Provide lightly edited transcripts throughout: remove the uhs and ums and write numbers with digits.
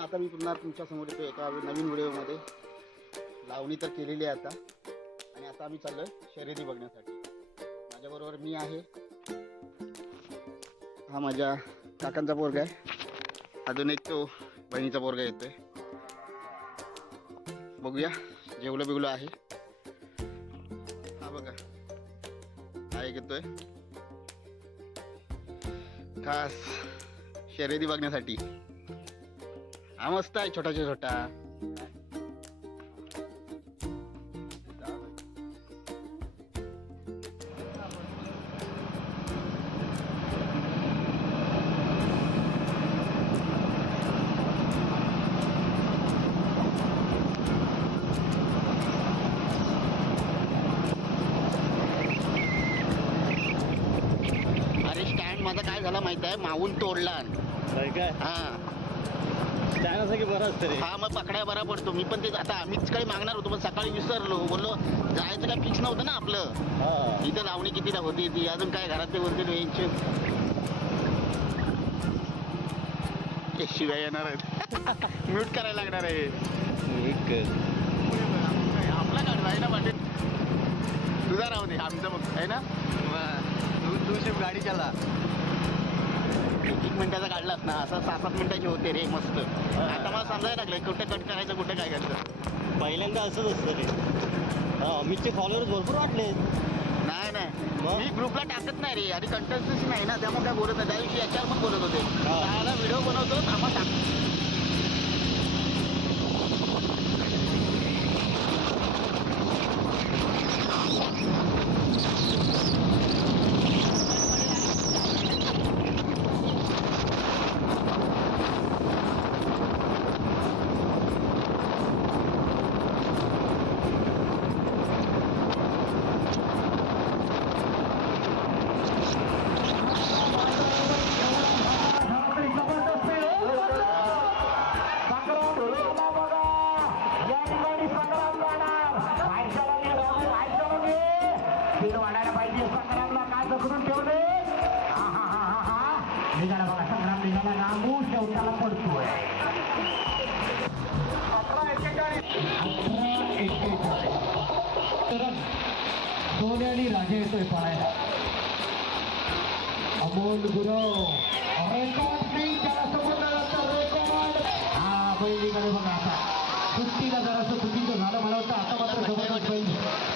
आता मी पुन्हा तुमच्या समोर येतो एका नवीन व्हिडिओमध्ये. लावणी तर केलेली आहे आता, आणि आता आम्ही चाललोय शर्यती बघण्यासाठी. माझ्याबरोबर मी आहे, हा माझ्या काकांचा पोरगा आहे, अजून एक तो बहिणीचा पोरगा येतोय. बघूया जेवलं बिवलं आहे. हा बघा हा एक येतोय खास शर्यती बघण्यासाठी. हा मस्त आहे छोटाच्या छोटा. अरे स्टँड माझा काय झाला माहित आहे, मावून तोडला. काय हा स्टँड असं की बरं असतं रे. हा मग पकडाय बरा पडतो. मी पण ते आता आम्हीच काही मागणार होतो, पण सकाळी विसरलो. बोललो जायचं काय फिक्स नव्हतं ना आपलं. हा इथं लावणी कितीला होती ती अजून काय घरात ते बोलते टेन्शन. शिवाय येणार आहेत. म्यूट करायला लागणार आहे. आपला गाडी आहे ना पाटील, तुझा राहू दे आमचं मग आहे ना. तू शिव गाडी चला. एक मिनिटाचा काढलास ना, असं 6-7 मिनिटाचे होते रे मस्त. आता मला समजायला लागलं कुठे कट करायचं कुठे काय करायचं. पहिल्यांदा असंच असतं रे. अमितचे फॉलोअर्स भरपूर वाटले. नाही मी ग्रुपला टाकत नाही रे, आधी कंटेन्सी नाही ना, त्यामुळे काय बोलत नाही. त्या दिवशी याच्यावर पण बोलत होते, त्याला व्हिडिओ बनवतो आम्हाला टाक. वाढायला पाहिजे संग्रामला, काय जखडून ठेवले. निघाला बघा संग्राम, निघाला नामू शेवटाला पडतोय. 11:41 सोन्यानी राजा येतोय पळायला. अमोल गुरव रेकॉर्ड नाही त्याला समजलं जातं रेकॉर्ड. हा बैलीकडे बघा आता सुट्टीला जरासं चुकीचं झालं मला वाटतं. आता मात्र जबरदस्त बैल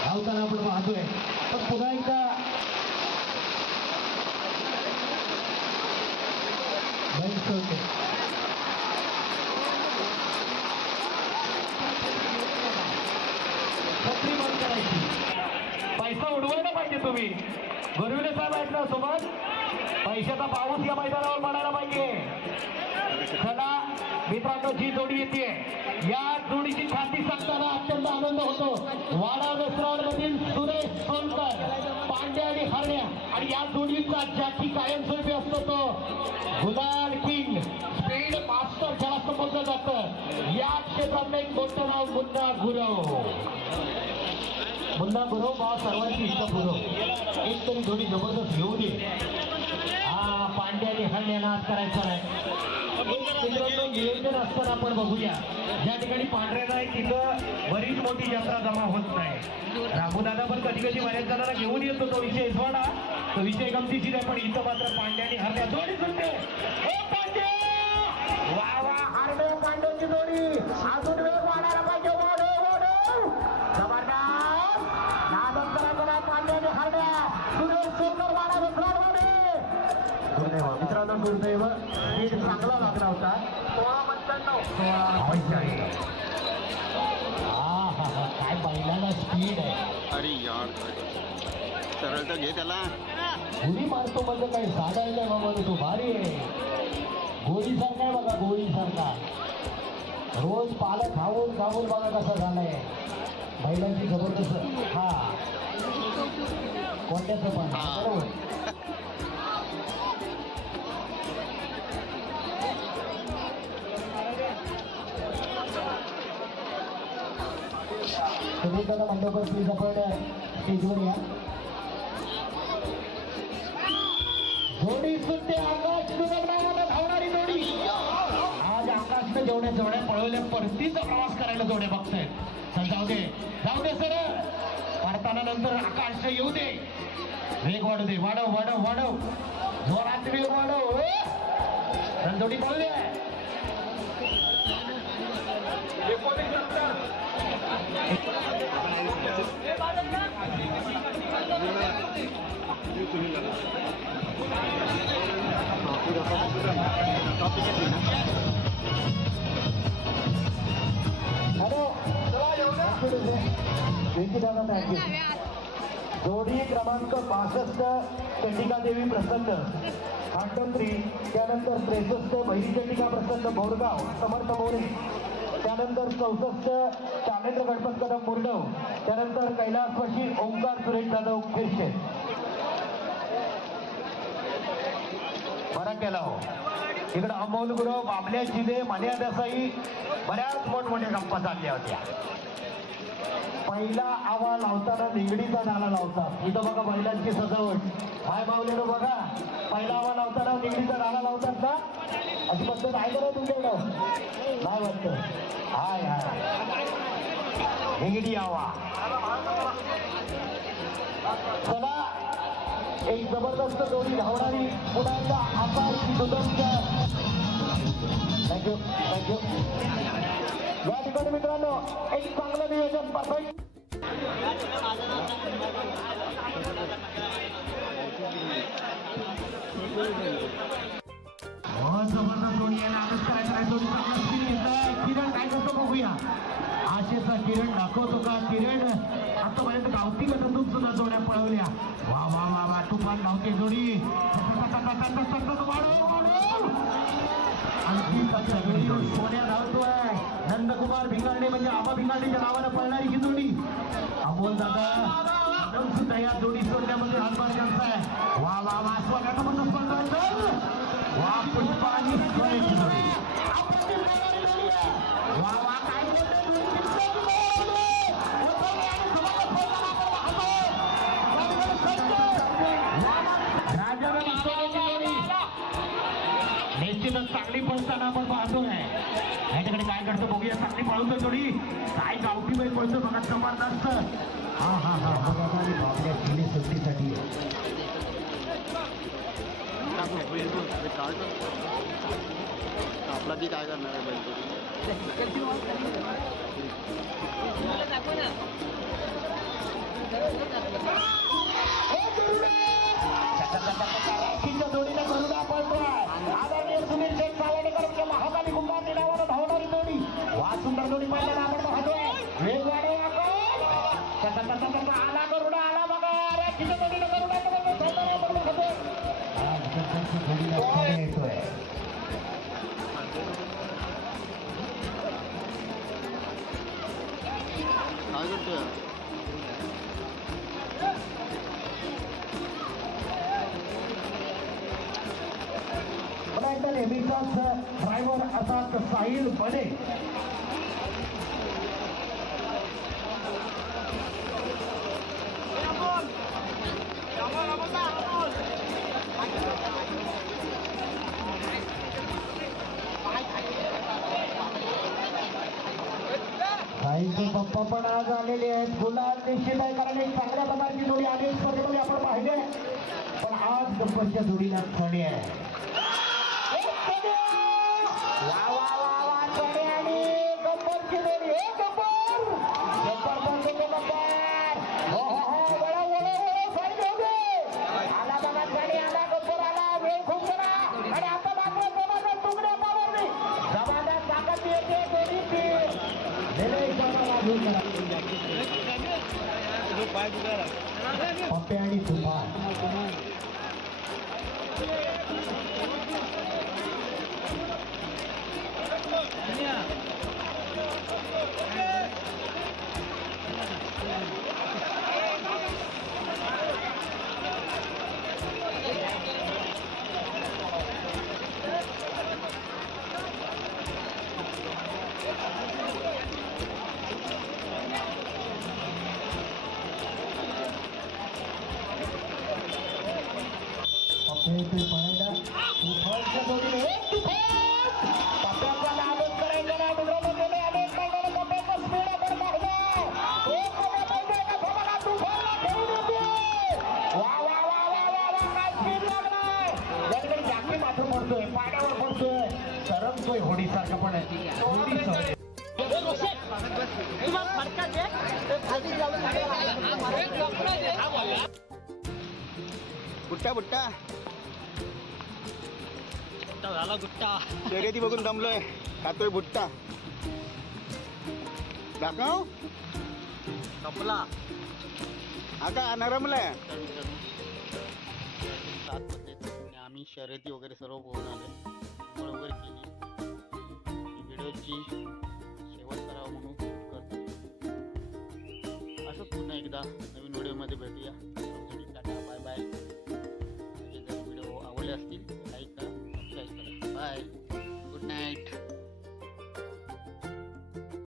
धावताना आपण पाहतोय. पण पुन्हा एकदा बैल सोडते. छत्री बंद करायची. पैसा उडवायला पाहिजे तुम्ही. गुरुविले साहेब आहेत ना सोबत. पैशाचा पाऊस या मैदानावर पडायला पाहिजे. चला मित्रांनो, जी जोडी येते या जोडीची छाती सांगताना अत्यंत आनंद होतो. वाडा वेस्त्रामधील सुरेश सोनकर, पांड्या आणि हरण्या, आणि या जोडीचा ज्याची कायमस्वरूपी असतो तो गुलाल किंग, स्पीड मास्टर ज्याला समजलं जातं. या क्षेत्रातलं एक मोठं नाव मुन्ना गुरव. मुन्ना गुरव बा सर्वांची इच्छा गुरव. एक तरी जोडी जबरदस्त घेऊ दे. हा पांड्या आणि हरण्याला आज करायचा नाही. मित्रांनो, नियोजन असताना आपण बघूया, ज्या ठिकाणी पांढऱ्या नाही तिथं बरीच मोठी जत्रा जमा होत नाही. रामूदादा पण कधी कधी बऱ्याच जणांना घेऊन येतो तो विषय सोडा, तो विषय गमतीशीर आहे. पण इथं मात्र पांड्या आणि हरण्या जोडी सुटते. वा वा, हरण्या पांड्याची जोडी अजून वेळ वाढायला पाहिजे. जबरदस्त नादन करा पांड्या आणि हरण्या. सुरेश सोनकर वाडा वेस्त्रावर. दुर्दैव मित्रांनो, दुर्दैव स्पीड चांगला लागला होता. 16:45. हा काय बैलाला स्पीड आहे. अरे यार सरळ तर घे त्याला. गोळी मारतो म्हणजे काय साधायला नाही बाबा, तो भारी आहे. गोळी सारखा आहे बघा, गोळी सारखा. रोज पालक खाऊन खाऊन बघा कसं झालंय बैलांची जबरदस्त. हा कोणत्याचं पण बरोबर. तुम्ही त्याला मंडपात प्लीज आपण स्टेजवर या. जोडी सुद्धा आकाश धावणारी जोडी आज आकाशने जोड्या पळवल्या परतीचा प्रवास करायला जोड्या बघतायत. चल जाऊ दे सर. पडताना नंतर आकाश येऊ दे. वेग वाढू दे. वाढव जोरात वेग वाढव. रणजोडी पळले. जोडी क्रमांक 62 चंडिका देवी प्रसन्न खांडोत्री, त्यानंतर 63 भैरी चंडिका प्रसन्न बोरगाव समर्थ मोरे, त्यानंतर 64 चालेंद्र गणपत कदम मुरडव, त्यानंतर कैलासवाशी ओंकार सुरेश जाधव खिरशे. बरा केला हो. इकडं अमोल गुरव, बाबल्या शिदे, मन्या देसाई बऱ्याच मोठमोठ्या गप्पा चालल्या होत्या. पहिला आवा लावताना निगडीचा डाला लावतात. इथं बघा बैलांची सजावट. हाय मावलेलं बघा, पहिला आवा लावताना निगडीचा डाला लावतात ना, अशी पद्धत आहे का तुमच्याकडं? नाही वाटतं. हाय निगडी आवा. चला, एक जबरदस्त जोडी धावणारी पुन्हा एकदा आकाश सुदमच्या. थँक्यू. या ठिकाणी मित्रांनो एक चांगलं नियोजन परफेक्ट. जबरदस्त जोडी आहे. आनंद करायचा जोडी चांगला स्पीड घेतलाय. किरण काय करतो बघूया. आशेचा किरण दाखवतो का? किरण आतापर्यंत गावठी गटातून सुद्धा जोड्या पळवल्या. वा तुफान धावते जोडी. आणखी जोडीवर सोन्या धावतोय. नंदकुमार भिंगाडे म्हणजे आबा भिंगाडेच्या नावानं पळणारी ही जोडी. अमोल दादा सुद्धा या जोडी सोडण्यामध्ये हातभार त्यांचा आहे. वा सोन्याचा पण स्पर्धा. वा पुष्पा आणि सोन्याची जोडी. वा काय निश्चितच चांगली पळताना आपण पाहतोय. ह्याच्याकडे काय करतो बघूया. चांगली पळवतो जोडी. काय गावठी बैल पळतो बघा. जबरदस्त. हा बाबल्या केली सुट्टीसाठी. आपला ती काय करणार आहे जोडीला करुणा पळतोय. आदरणीय सुनील शेठ सावडेकर महाकाली कुंभार नावानं धावणारी जोडी. वा सुंदर जोडी पाहिल्याला आपण पाहतोय. वेग वाढव आला करुणा आला बघा. राखीच्या जोडीला करुणा येतोय. काय करतोय? पुन्हा एकदा नेहमीचाच ड्रायव्हर अर्थात साहिल बने. साहिलचे पप्पा पण आज आलेले आहेत. गुलाल निश्चित आहे, कारण एक चांगल्या प्रकारची जोडी आली स्पर्धेमध्ये आपण पाहिले. पण आज गप्परच्या जोडीला खणे आहे. पप्पे आणि तुफान. दिसतोय होडीसारखं पण होडी सहज बुट्टा बुट्टा झाला गुट्टा. शर्यती बघून दमलोय, खातोय बुट्टा. दाखव कपला हा का नरमलाय. 7 वाजलेत आणि आम्ही शर्यती वगैरे सर्व पोहून आले, अंघोळ वगैरे केली. ही व्हिडिओची शेवट करावा म्हणून शूट करतो. असंच पुन्हा एकदा नवीन व्हिडिओमध्ये भेटूया.